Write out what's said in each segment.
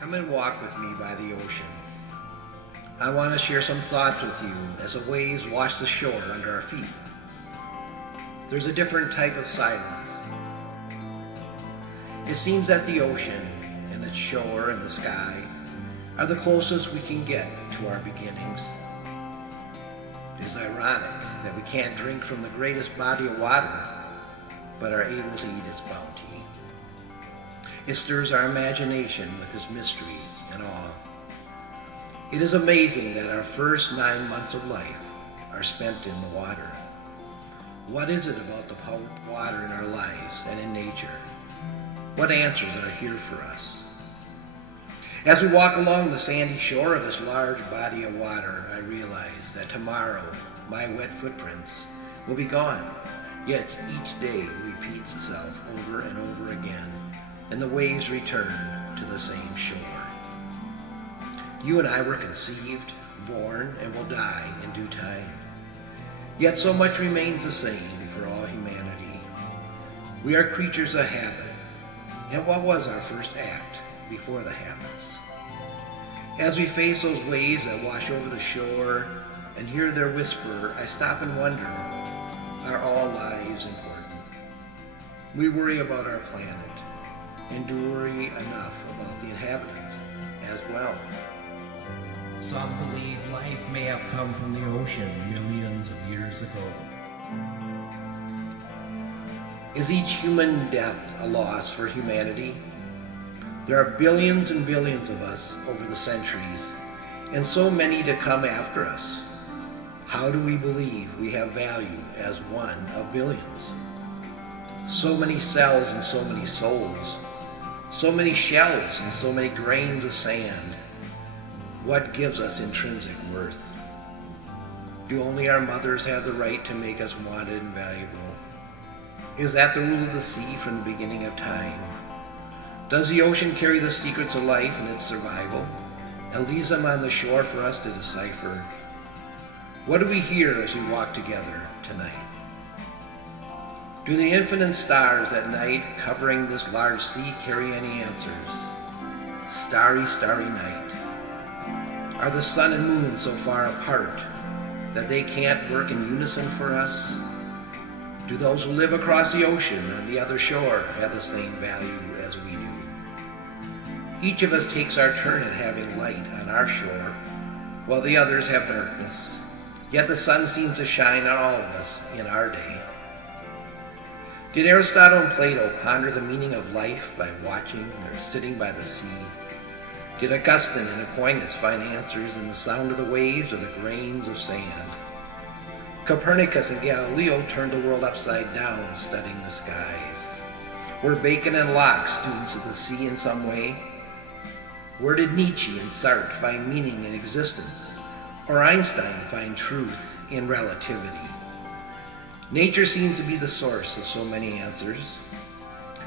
Come and walk with me by the ocean. I want to share some thoughts with you as the waves wash the shore under our feet. There's a different type of silence. It seems that the ocean and its shore and the sky are the closest we can get to our beginnings. It is ironic that we can't drink from the greatest body of water, but are able to eat its bounty. It stirs our imagination with its mysteries and awe. It is amazing that our first 9 months of life are spent in the water. What is it about the power of water in our lives and in nature? What answers are here for us? As we walk along the sandy shore of this large body of water, I realize that tomorrow my wet footprints will be gone. Yet each day repeats itself over and over again, and the waves return to the same shore. You and I were conceived, born, and will die in due time. Yet so much remains the same for all humanity. We are creatures of habit. And what was our first act before the habits? As we face those waves that wash over the shore and hear their whisper, I stop and wonder, are all lives important? We worry about our planet, and do worry enough about the inhabitants as well. Some believe life may have come from the ocean millions of years ago. Is each human death a loss for humanity? There are billions and billions of us over the centuries, and so many to come after us. How do we believe we have value as one of billions? So many cells and so many souls, so many shells and so many grains of sand. What gives us intrinsic worth? Do only our mothers have the right to make us wanted and valuable? Is that the rule of the sea from the beginning of time? Does the ocean carry the secrets of life and its survival, and leaves them on the shore for us to decipher? What do we hear as we walk together tonight? Do the infinite stars at night covering this large sea carry any answers? Starry, starry night. Are the sun and moon so far apart that they can't work in unison for us? Do those who live across the ocean on the other shore have the same value as we do? Each of us takes our turn at having light on our shore, while the others have darkness. Yet the sun seems to shine on all of us in our day. Did Aristotle and Plato ponder the meaning of life by watching or sitting by the sea? Did Augustine and Aquinas find answers in the sound of the waves or the grains of sand? Copernicus and Galileo turned the world upside down studying the skies. Were Bacon and Locke students of the sea in some way? Where did Nietzsche and Sartre find meaning in existence? Or Einstein find truth in relativity? Nature seems to be the source of so many answers.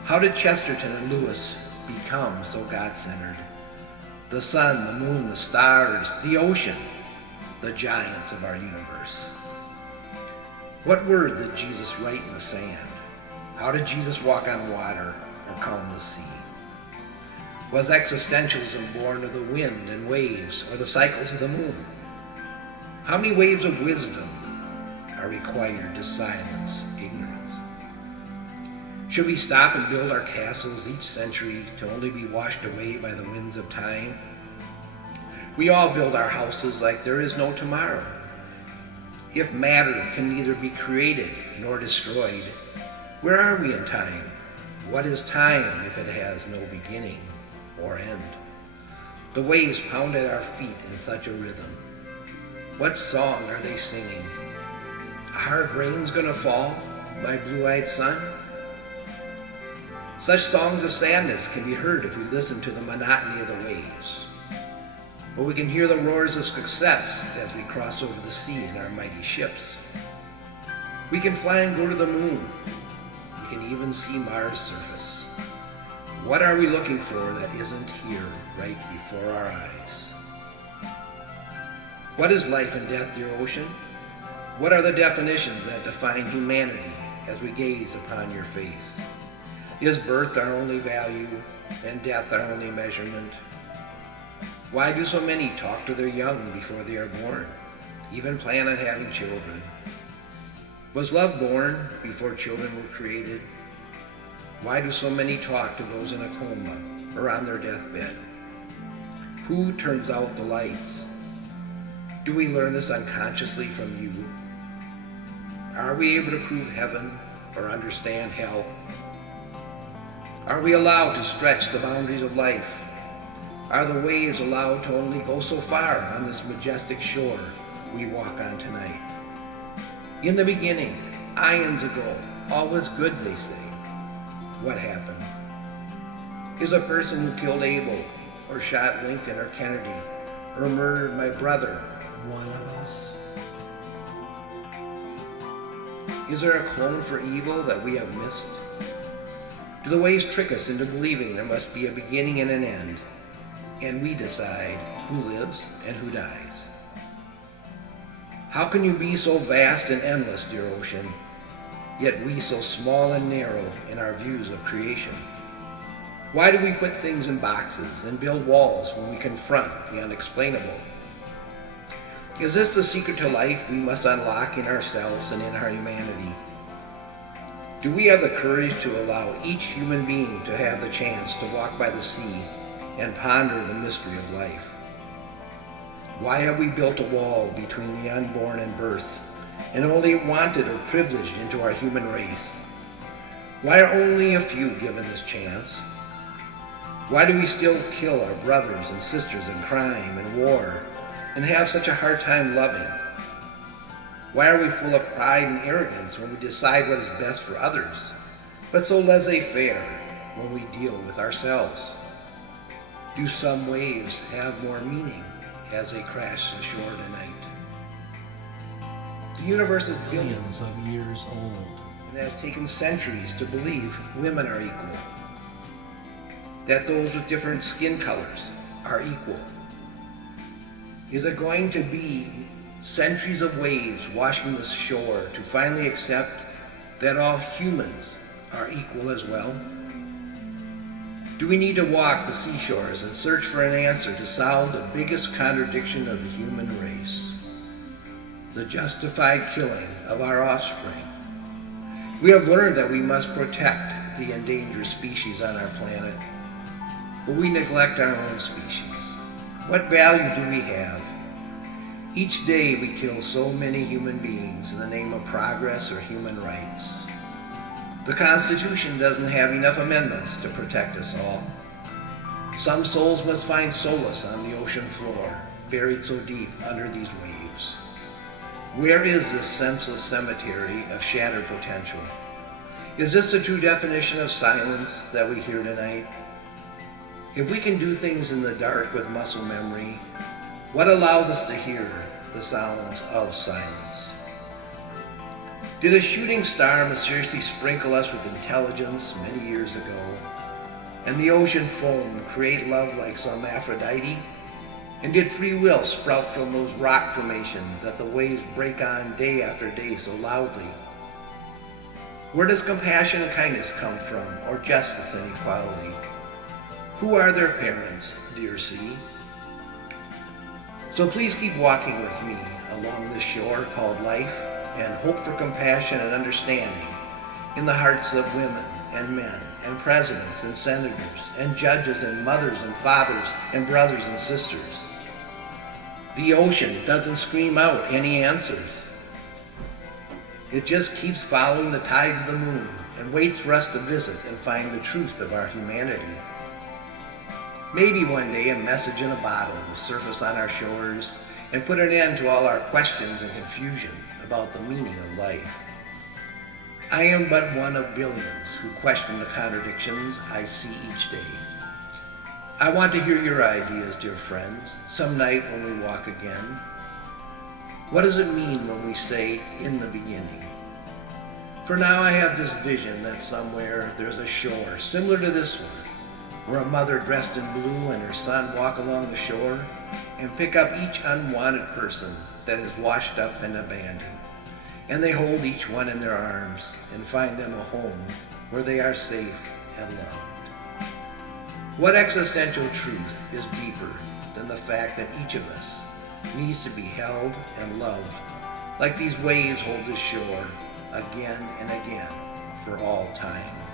How did Chesterton and Lewis become so God-centered? The sun, the moon, the stars, the ocean, the giants of our universe. What words did Jesus write in the sand? How did Jesus walk on water or calm the sea? Was existentialism born of the wind and waves or the cycles of the moon? How many waves of wisdom are required to silence ignorance? Should we stop and build our castles each century to only be washed away by the winds of time? We all build our houses like there is no tomorrow. If matter can neither be created nor destroyed, where are we in time? What is time if it has no beginning or end? The waves pound at our feet in such a rhythm. What song are they singing? A hard rain's gonna fall, my blue-eyed son? Such songs of sadness can be heard if we listen to the monotony of the waves. But we can hear the roars of success as we cross over the sea in our mighty ships. We can fly and go to the moon. We can even see Mars' surface. What are we looking for that isn't here right before our eyes? What is life and death, dear ocean? What are the definitions that define humanity as we gaze upon your face? Is birth our only value and death our only measurement? Why do so many talk to their young before they are born, even plan on having children? Was love born before children were created? Why do so many talk to those in a coma or on their deathbed? Who turns out the lights? Do we learn this unconsciously from you? Are we able to prove heaven or understand hell? Are we allowed to stretch the boundaries of life? Are the waves allowed to only go so far on this majestic shore we walk on tonight? In the beginning, eons ago, all was good, they say. What happened? Is a person who killed Abel, or shot Lincoln or Kennedy, or murdered my brother one of us? Is there a clone for evil that we have missed? Do the ways trick us into believing there must be a beginning and an end, and we decide who lives and who dies? How can you be so vast and endless, dear ocean, yet we so small and narrow in our views of creation? Why do we put things in boxes and build walls when we confront the unexplainable? Is this the secret to life we must unlock in ourselves and in our humanity? Do we have the courage to allow each human being to have the chance to walk by the sea and ponder the mystery of life? Why have we built a wall between the unborn and birth, and only wanted or privileged into our human race? Why are only a few given this chance? Why do we still kill our brothers and sisters in crime and war, and have such a hard time loving? Why are we full of pride and arrogance when we decide what is best for others, but so laissez-faire when we deal with ourselves? Do some waves have more meaning as they crash ashore tonight? The universe is Billions of years old. It has taken centuries to believe women are equal, that those with different skin colors are equal. Is it going to be centuries of waves washing the shore to finally accept that all humans are equal as well? Do we need to walk the seashores and search for an answer to solve the biggest contradiction of the human race? The justified killing of our offspring. We have learned that we must protect the endangered species on our planet, but we neglect our own species. What value do we have? Each day we kill so many human beings in the name of progress or human rights. The Constitution doesn't have enough amendments to protect us all. Some souls must find solace on the ocean floor, buried so deep under these waves. Where is this senseless cemetery of shattered potential? Is this the true definition of silence that we hear tonight? If we can do things in the dark with muscle memory, what allows us to hear the sounds of silence? Did a shooting star mysteriously sprinkle us with intelligence many years ago? And the ocean foam create love like some Aphrodite? And did free will sprout from those rock formations that the waves break on day after day so loudly? Where does compassion and kindness come from, or justice and equality? Who are their parents, dear sea? So please keep walking with me along this shore called life, and hope for compassion and understanding in the hearts of women and men and presidents and senators and judges and mothers and fathers and brothers and sisters. The ocean doesn't scream out any answers. It just keeps following the tides of the moon and waits for us to visit and find the truth of our humanity. Maybe one day a message in a bottle will surface on our shores and put an end to all our questions and confusion about the meaning of life. I am but one of billions who question the contradictions I see each day. I want to hear your ideas, dear friends, some night when we walk again. What does it mean when we say, in the beginning? For now I have this vision that somewhere there's a shore similar to this one, where a mother dressed in blue and her son walk along the shore and pick up each unwanted person that is washed up and abandoned. And they hold each one in their arms and find them a home where they are safe and loved. What existential truth is deeper than the fact that each of us needs to be held and loved like these waves hold the shore again and again for all time?